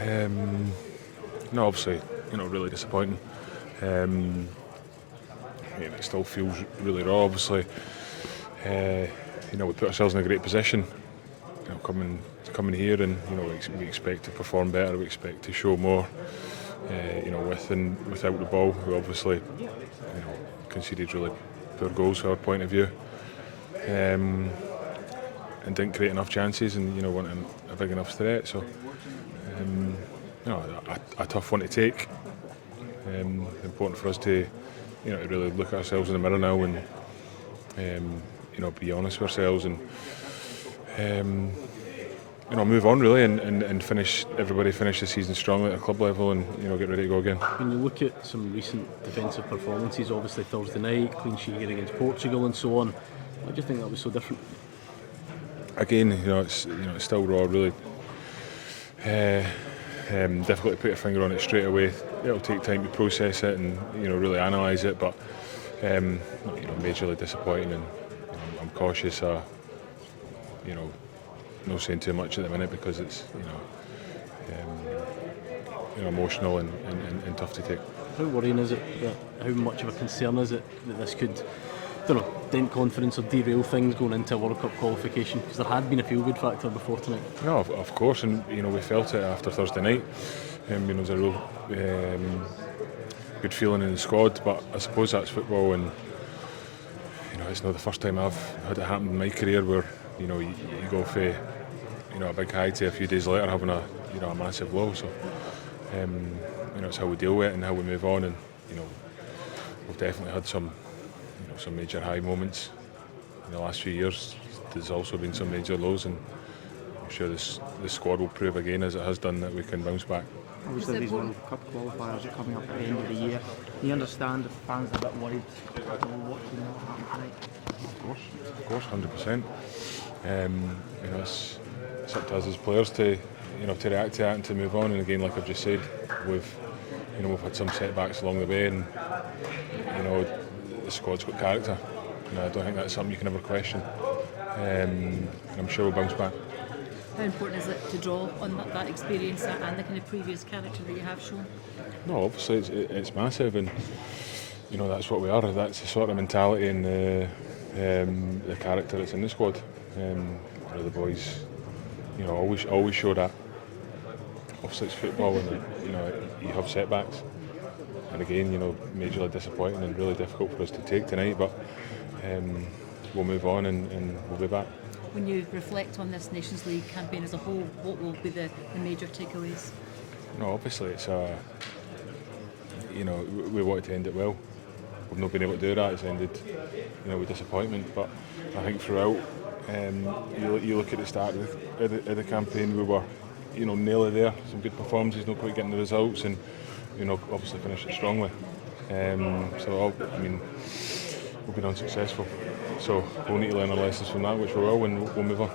No, obviously, really disappointing. It still feels really raw. Obviously, we put ourselves in a great position. Coming here, and we expect to perform better. We expect to show more. With and without the ball, we obviously, conceded really poor goals from our point of view, and didn't create enough chances, and weren't a big enough threat. So, a tough one to take. Important for us to, to really look at ourselves in the mirror now and, be honest with ourselves and, move on really and finish the season strongly at a club level and get ready to go again. When you look at some recent defensive performances, obviously Thursday night, clean sheet here against Portugal and so on, why do you think that was so different? Again, it's still raw, really. Difficult to put your finger on it straight away. It'll take time to process it and really analyse it, but majorly disappointing, and I'm cautious. Not saying too much at the minute because it's emotional and tough to take. How worrying is it? How much of a concern is it that this could, dent confidence or derail things going into a World Cup qualification? Because there had been a feel-good factor before tonight. No, of course, and we felt it after Thursday night. There was a real good feeling in the squad, but I suppose that's football, and it's not the first time I've had it happen in my career where you go for a big high to a few days later having a massive low. So it's how we deal with it and how we move on, and we've definitely had some major high moments in the last few years. There's also been some major lows, and I'm sure this squad will prove again, as it has done, that we can bounce back. Obviously these World Cup qualifiers are coming up at the end of the year. You understand if fans are a bit worried about watching that happen tonight? Of course, 100%. It's up to us as players to react to that and to move on. And again, like I've just said, we've had some setbacks along the way, and the squad's got character. I don't think that's something you can ever question. And I'm sure we'll bounce back. How important is it to draw on that experience and the kind of previous character that you have shown? No, obviously it's massive, and that's what we are. That's the sort of mentality and the character that's in the squad. The boys, always show that. Obviously it's football, and you have setbacks. And again, majorly disappointing and really difficult for us to take tonight. But we'll move on and we'll be back. When you reflect on this Nations League campaign as a whole, what will be the major takeaways? No, obviously it's we wanted to end it well. We've not been able to do that. It's ended, with disappointment. But I think throughout, you look at the start of the campaign, we were, nearly there. Some good performances, not quite getting the results, and obviously finished it strongly. We've been unsuccessful. So we'll need to learn our lessons from that, which we will, and we'll move on.